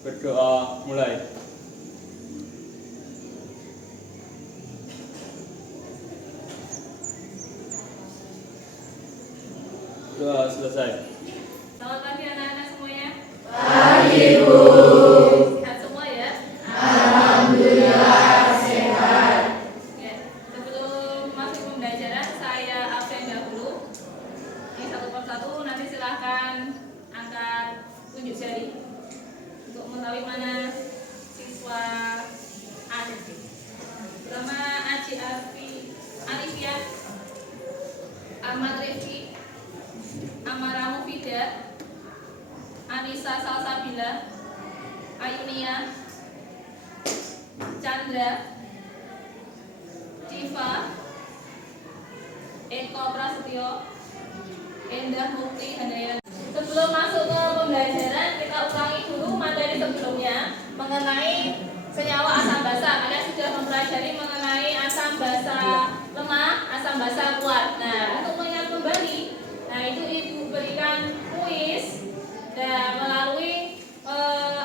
Berdoa mulai. Doa selesai. Selamat pagi anak-anak semuanya. Pagi, Bu. Sehat semua ya? Alhamdulillah sehat. Ya. Sebelum masuk pembelajaran saya absen dahulu. Ini satu persatu nanti silahkan angkat tunjuk jari untuk mengetahui mana siswa ada. Pertama Aji Arifia, Ahmad Rifki, Amara Mufida, Anissa Salsabila, Ayunia, Chandra, Diva, Eko Prasetyo, Endah Mukti Handayani. Sebelum masuk ke pembelajaran, kita ulangi dulu materi sebelumnya mengenai senyawa asam basa. Kalian sudah mempelajari mengenai asam basa lemah, asam basa kuat. Nah, untuk mengingat kembali, nah itu ibu berikan kuis dan melalui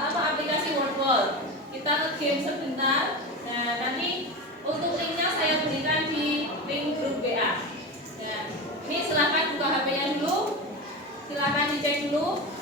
aplikasi WordWall. Kita nge-game sebentar. Nah, nanti untuk linknya saya berikan di link grup WA. Nah, ini silahkan buka HP-nya dulu. Silahkan dicek dulu.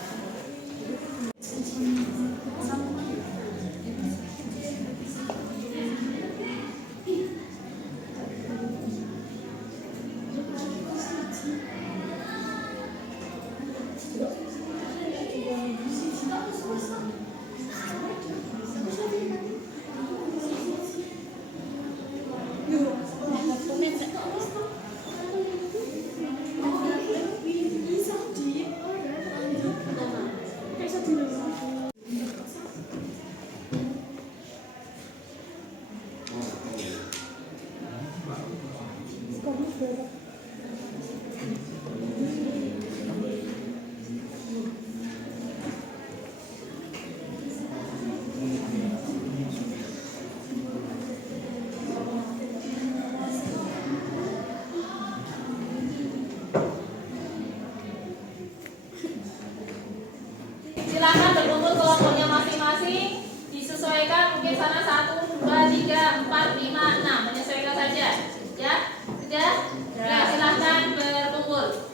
Silakan berkumpul kelompoknya masing-masing, disesuaikan mungkin sana 1, 2, 3, 4, 5, 6, menyesuaikan saja. Ya, sudah? Ya, silahkan berkumpul.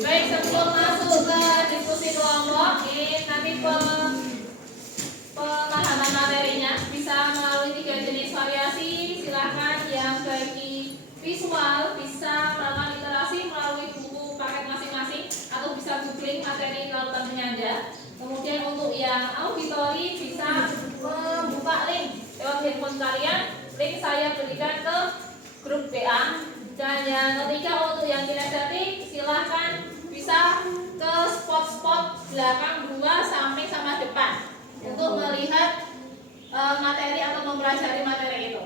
Baik, sebelum masuk ke diskusi kelompok, ini nanti pemahaman materinya bisa melalui 3 jenis variasi. Silahkan yang bagi visual bisa melakukan literasi melalui buku paket masing-masing atau bisa googling materi lautan penyanda. Kemudian untuk yang auditori bisa membuka link lewat handphone kalian. Link saya berikan ke grup WA. Dan yang ketiga untuk yang kinestetik silahkan bisa ke spot-spot belakang 2 samping sama depan untuk melihat materi atau mempelajari materi itu.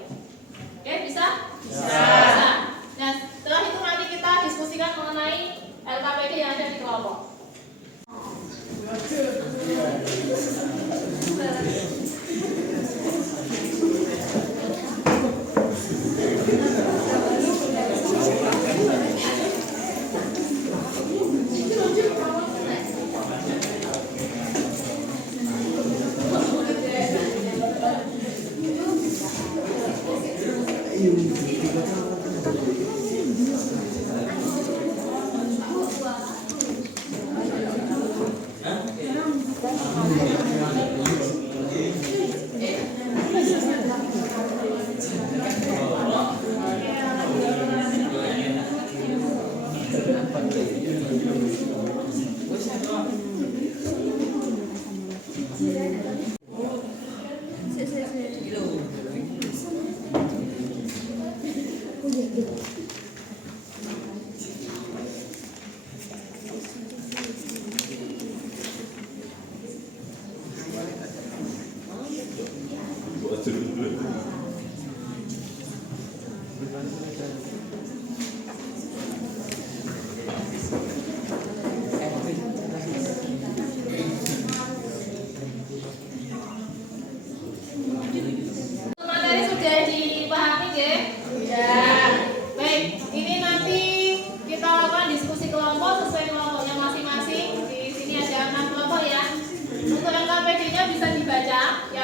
Oke, bisa? Bisa. Nah, setelah itu nanti kita diskusikan mengenai LKPD yang ada di kelompok.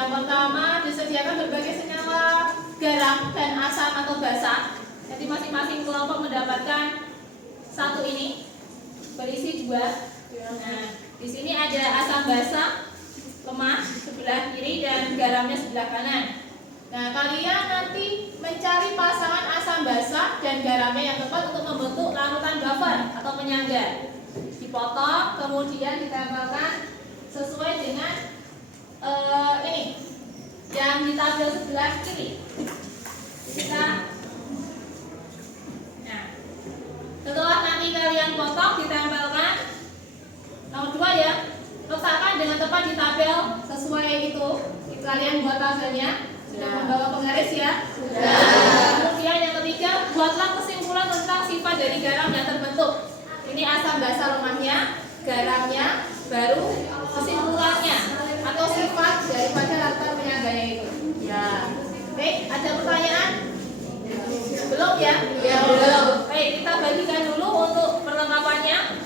Yang pertama disediakan berbagai senyawa garam dan asam atau basa. Jadi masing-masing kelompok mendapatkan satu ini berisi 2. Nah, di sini ada asam basa lemah sebelah kiri dan garamnya sebelah kanan. Nah, kalian nanti mencari pasangan asam basa dan garamnya yang tepat untuk membentuk larutan buffer atau penyangga. Dipotong, kemudian ditempelkan sesuai dengan ini yang di tabel sebelah kiri. Kita, nah, setelah nanti kalian potong, ditempelkan. Nomor 2 ya, letakkan dengan tepat di tabel sesuai itu. Kalian buat tabelnya. Sudah membawa penggaris ya? Sudah. Kemudian yang ketiga, buatlah kesimpulan tentang sifat dari garam yang terbentuk. Ini asam basa lemahnya, garamnya, baru kesimpulannya atau sifat daripada larutan penyangganya itu. Ya. Baik, ada pertanyaan? Belum ya? Ya, belum. Baik, kita bagikan dulu untuk perlengkapannya.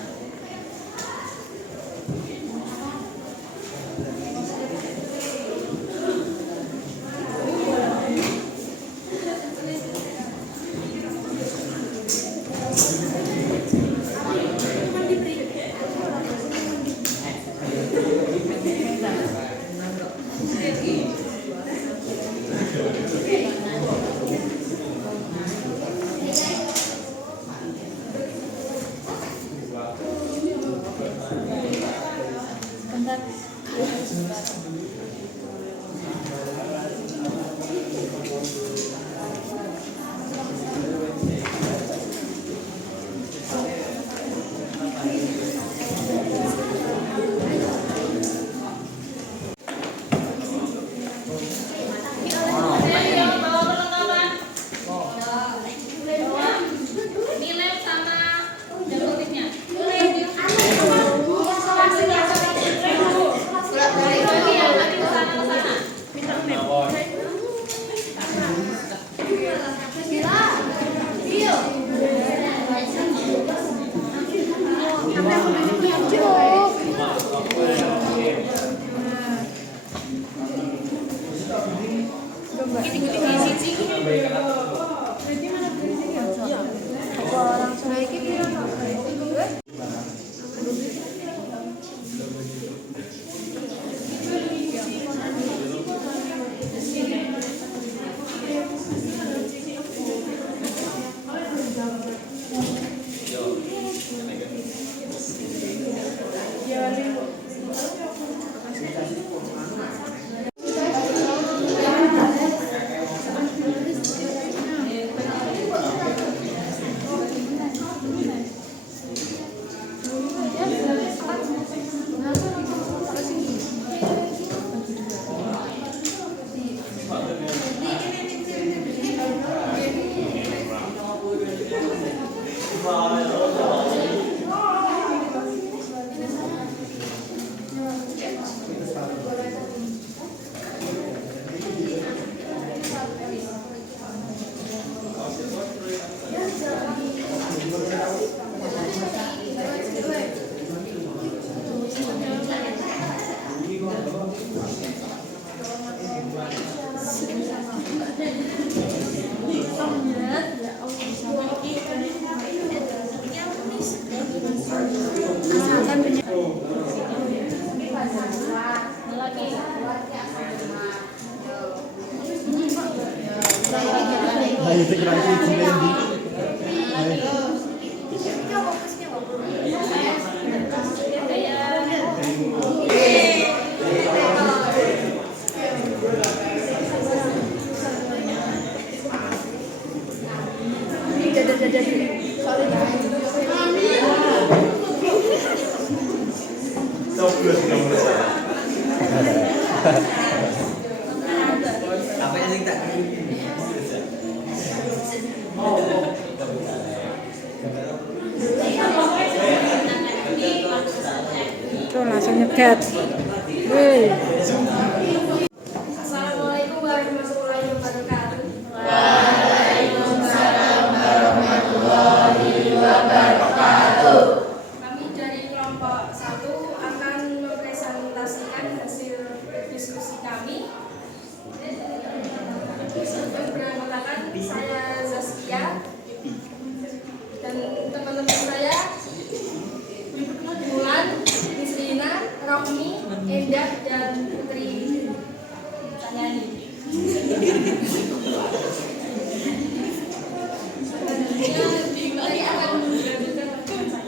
Tuh langsung nyegat. Wih. Assalamualaikum warahmatullahi wabarakatuh. Waalaikumsalam warahmatullahi wabarakatuh. Kami dari kelompok 1 akan mempresentasikan hasil diskusi kami Perkenalkan, saya Zaskia dan teman-teman saya Mulan, Nisrina, Rafni, Endah, dan Putri Tanyani. Nanti akan dilanjutkan dengan saya.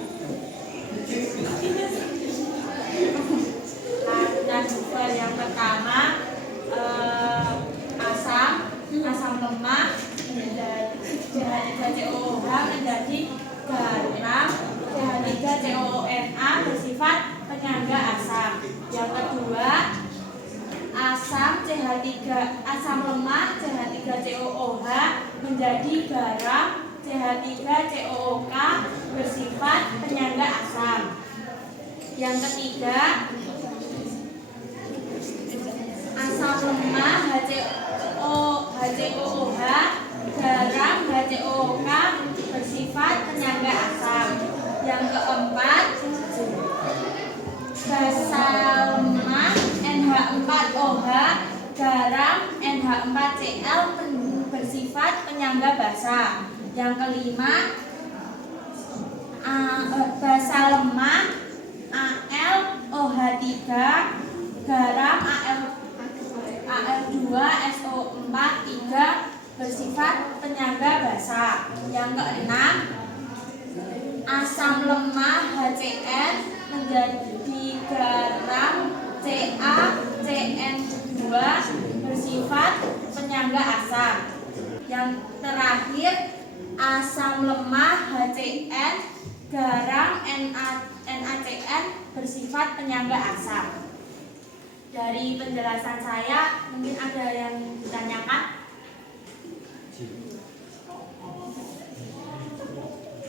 Nah, yang pertama asam lemak CH3COOH menjadi garam, CH3COONA bersifat penyangga asam. Yang kedua, asam lemak CH3COOH menjadi garam, CH3COOK bersifat penyangga asam. Yang ketiga, asam lemak HCOOH, garam HCOOK bersifat penyangga asam. Yang keempat, basa lemak NH4OH, garam NH4Cl bersifat penyangga basa. Yang kelima, basa lemak AlOH3, garam Al2SO43 bersifat penyangga basa. Yang keenam, asam lemak HCN menjadi garam CaCN2 bersifat penyangga asam. Yang terakhir, asam lemak HCN garam NaCN bersifat penyangga asam. Dari penjelasan saya, mungkin ada yang ditanyakan?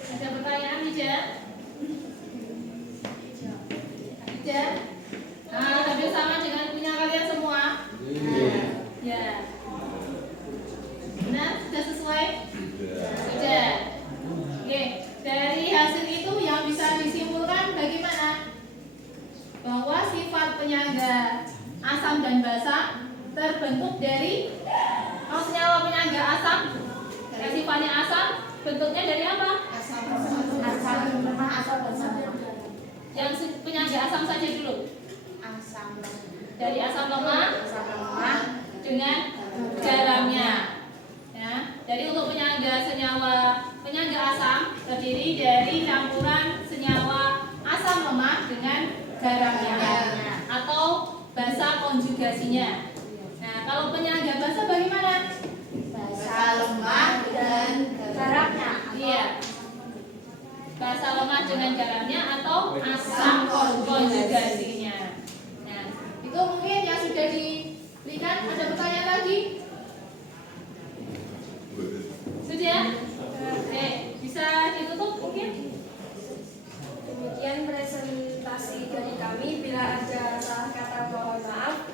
Ada pertanyaan, Ija? Ija? Nah, hampir sama dengan punya kalian semua? Ya. Benar? Sudah sesuai? Sudah. Oke, dari hasil itu yang bisa disimpulkan bagaimana? Bahwa sifat penyangga asam dan basa terbentuk dari senyawa penyangga asam. Yang sifatnya asam, bentuknya dari apa? Asam lemak atau basa lemak. Yang penyangga asam saja dulu. Asam lemak. Dari asam lemak dengan garamnya. Ya, jadi untuk senyawa penyangga asam terdiri dari campuran senyawa asam lemak dengan garamnya atau basa konjugasinya. Nah, kalau penyangga basa bagaimana? Basa lemak dan garamnya. Iya. Basa lemak dengan garamnya atau asam konjugasinya. Nah, itu mungkin yang sudah diberikan. Ada pertanyaan lagi? Sudah? Oke, bisa ditutup mungkin? Demikian presentasi dari kami. Bila ada salah kata, mohon maaf.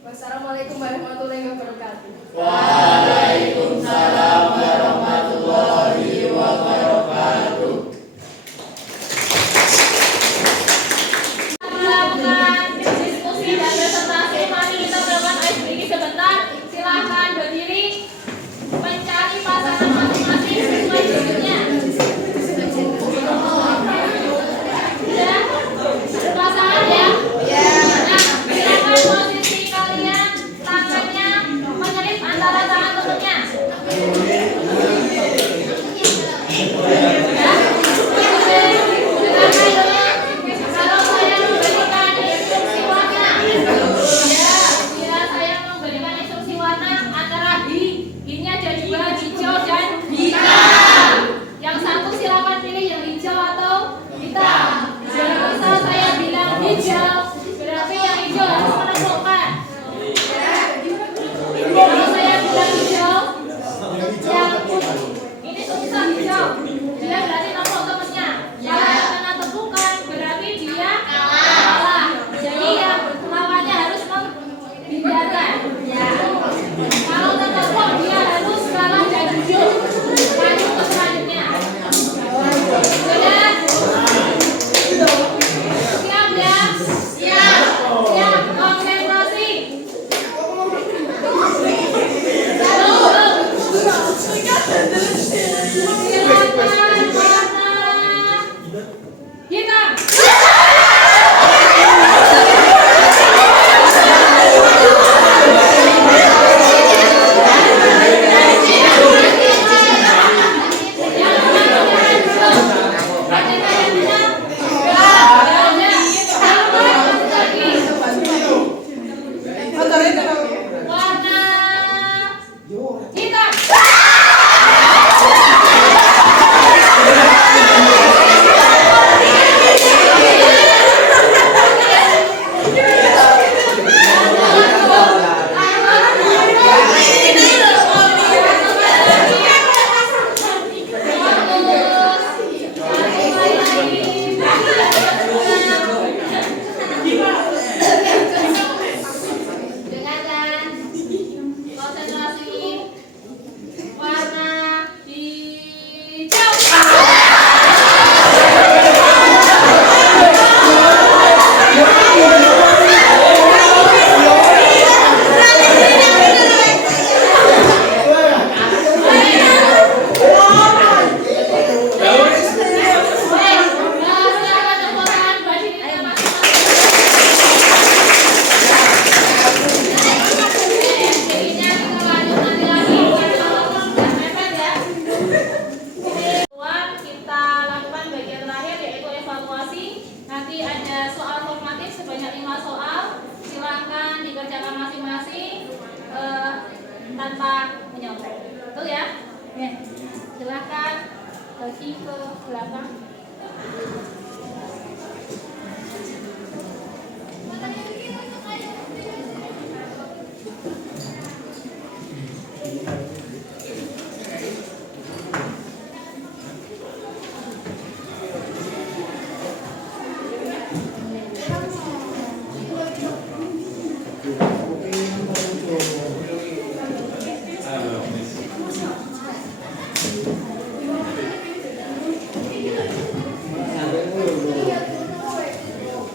Wassalamualaikum warahmatullahi wabarakatuh. Waalaikumsalam warahmatullahi wabarakatuh. Melakukan diskusi dan presentasi, mari kita melakukan ice breaking sebentar. Silahkan berdiri, mencari pasangan masing-masing sesuai judulnya. Ya, pasangan ya. Nah, silakan posisi kalian, tangannya menyelip antara tangan 5 soal, silahkan dikerjakan masing-masing tanpa menyontek. Betul ya? Ya. Silahkan bagi ke belakang.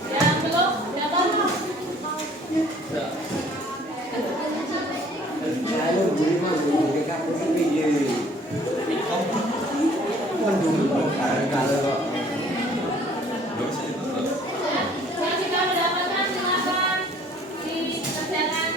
Yang belum, siapa? Yang sudah mendapatkan silakan dikerjakan.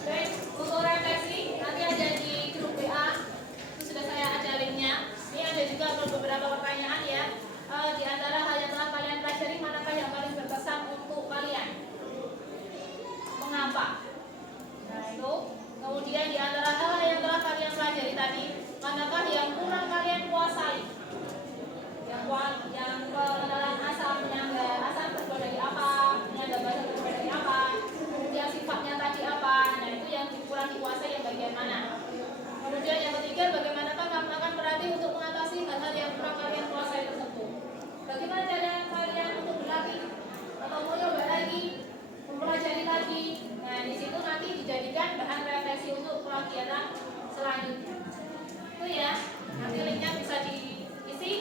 Baik, untuk refleksi nanti ada di grup WA. Itu sudah saya ada linknya. Ini ada juga beberapa pertanyaan ya. Di antara hal yang telah kalian pelajari, manakah yang paling berkesan untuk kalian? Mengapa? Nah itu. Kemudian di antara hal yang telah kalian pelajari tadi, manakah yang kurang kalian kuasai? Yang pengenalan asal, penyangga asal terbuat dari apa, penyangga bahasa terbuat dari apa, kemudian sifatnya tadi apa. Nah itu yang kurang dikuasai yang bagian mana. Kemudian yang ketiga, bagaimanakah kamu akan berlatih untuk mengatasi hal-hal yang kurang kalian kuasai tersebut. Bagaimana cara kalian untuk berlatih atau mau coba lagi, mempelajari lagi. Nah di situ nanti dijadikan bahan refleksi untuk kegiatan selanjutnya. Itu ya, nanti linknya bisa diisi.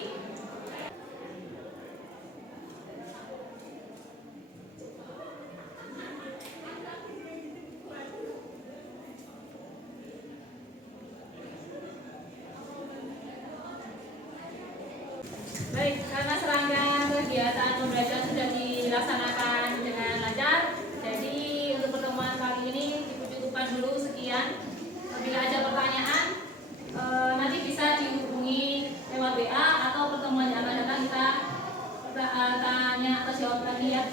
Baik, karena serangkaian kegiatan pembelajaran sudah dilaksanakan dengan lancar, jadi untuk pertemuan kali ini dicukupkan dulu sekian. Bila ada pertanyaan, nanti bisa dihubungi lewat WA atau pertemuan yang akan datang kita tanya atau jawab lagi ya.